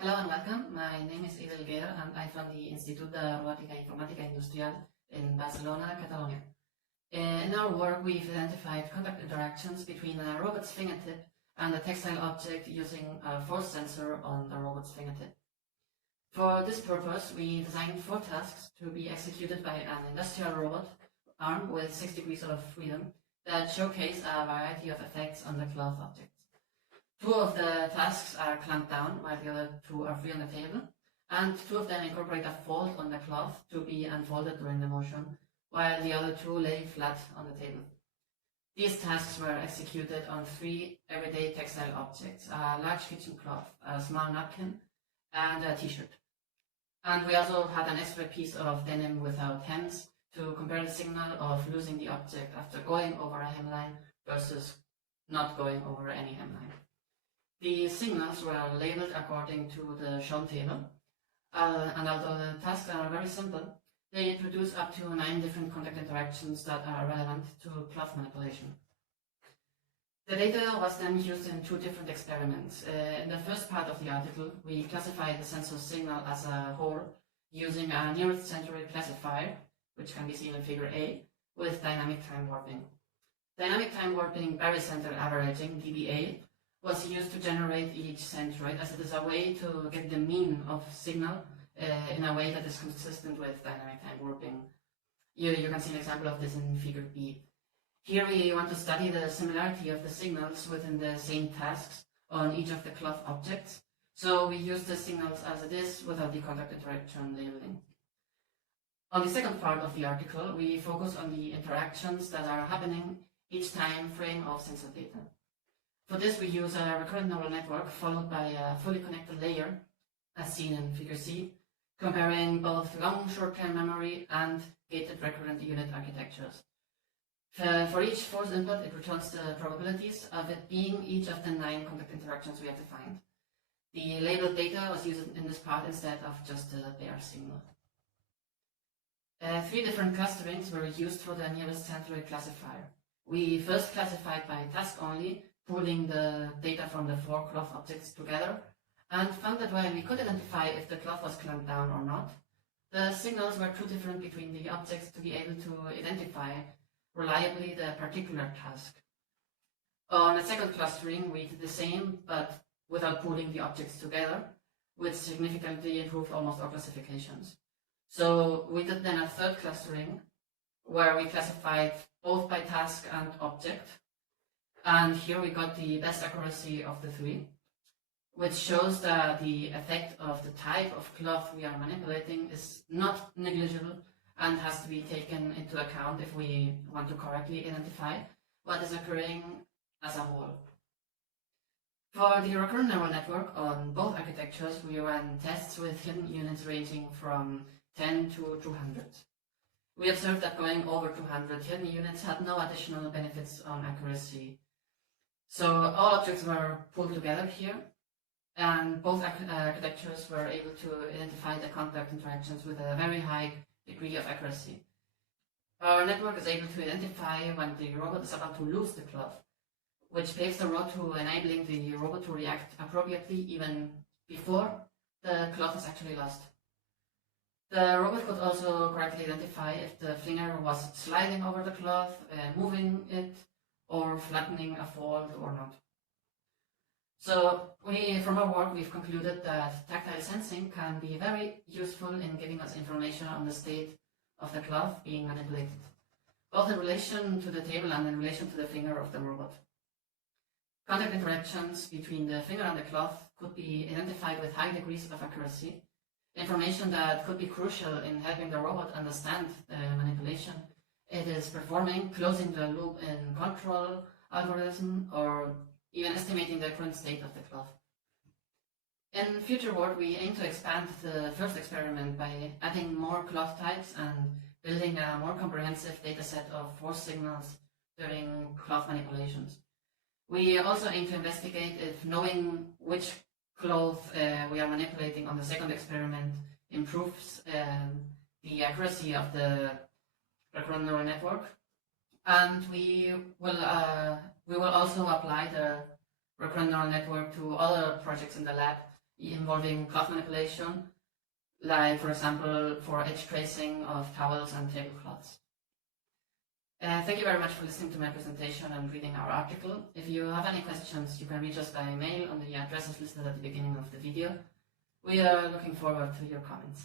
Hello and welcome. My name is Idril Geer and I'm from the Institut de Robòtica i Informàtica Industrial in Barcelona, Catalonia. In our work, we've identified contact interactions between a robot's fingertip and a textile object using a force sensor on the robot's fingertip. For this purpose, we designed 4 tasks to be executed by an industrial robot armed with 6 degrees of freedom that showcase a variety of effects on the cloth objects. 2 of the tasks are clamped down, while the other 2 are free on the table, and 2 of them incorporate a fold on the cloth to be unfolded during the motion, while the other 2 lay flat on the table. These tasks were executed on 3 everyday textile objects: a large kitchen cloth, a small napkin, and a t-shirt. And we also had an extra piece of denim without hems to compare the signal of losing the object after going over a hemline versus not going over any hemline. The signals were labeled according to the shown table, and although the tasks are very simple, they produce up to 9 different contact interactions that are relevant to cloth manipulation. The data was then used in 2 different experiments. In the first part of the article, we classified the sensor signal as a whole using a nearest century classifier, which can be seen in figure A, with dynamic time warping. Dynamic time warping barycenter averaging, DBA, was used to generate each centroid, as it is a way to get the mean of signal in a way that is consistent with dynamic time warping. You can see an example of this in figure B. Here we want to study the similarity of the signals within the same tasks on each of the cloth objects, so we use the signals as it is without the contact interaction labeling. On the second part of the article, we focus on the interactions that are happening each time frame of sensor data. For this, we use a recurrent neural network followed by a fully connected layer, as seen in figure C, comparing both long short-term memory and gated recurrent unit architectures. For each force input, it returns the probabilities of it being each of the 9 contact interactions we have defined. The labeled data was used in this part instead of just the bare signal. 3 different clusterings were used for the nearest centroid classifier. We first classified by task only, pooling the data from the 4 cloth objects together, and found that while we could identify if the cloth was clamped down or not, the signals were too different between the objects to be able to identify reliably the particular task. On the second clustering, we did the same, but without pooling the objects together, which significantly improved almost all classifications. So we did then a third clustering, where we classified both by task and object, and here we got the best accuracy of the 3, which shows that the effect of the type of cloth we are manipulating is not negligible and has to be taken into account if we want to correctly identify what is occurring as a whole. For the recurrent neural network on both architectures, we ran tests with hidden units ranging from 10 to 200. We observed that going over 200 hidden units had no additional benefits on accuracy. So all objects were pulled together here, and both architectures were able to identify the contact interactions with a very high degree of accuracy. Our network is able to identify when the robot is about to lose the cloth, which paves the road to enabling the robot to react appropriately even before the cloth is actually lost. The robot could also correctly identify if the finger was sliding over the cloth, moving it, or flattening a fold or not. So from our work, we've concluded that tactile sensing can be very useful in giving us information on the state of the cloth being manipulated, both in relation to the table and in relation to the finger of the robot. Contact interactions between the finger and the cloth could be identified with high degrees of accuracy, information that could be crucial in helping the robot understand the manipulation it is performing, closing the loop in control algorithm, or even estimating the current state of the cloth. In future work, we aim to expand the first experiment by adding more cloth types and building a more comprehensive dataset of force signals during cloth manipulations. We also aim to investigate if knowing which cloth we are manipulating on the second experiment improves the accuracy of the recurrent neural network, and we will also apply the recurrent neural network to other projects in the lab involving cloth manipulation, like for example for edge tracing of towels and tablecloths. Thank you very much for listening to my presentation and reading our article. If you have any questions, you can reach us by email on the addresses listed at the beginning of the video. We are looking forward to your comments.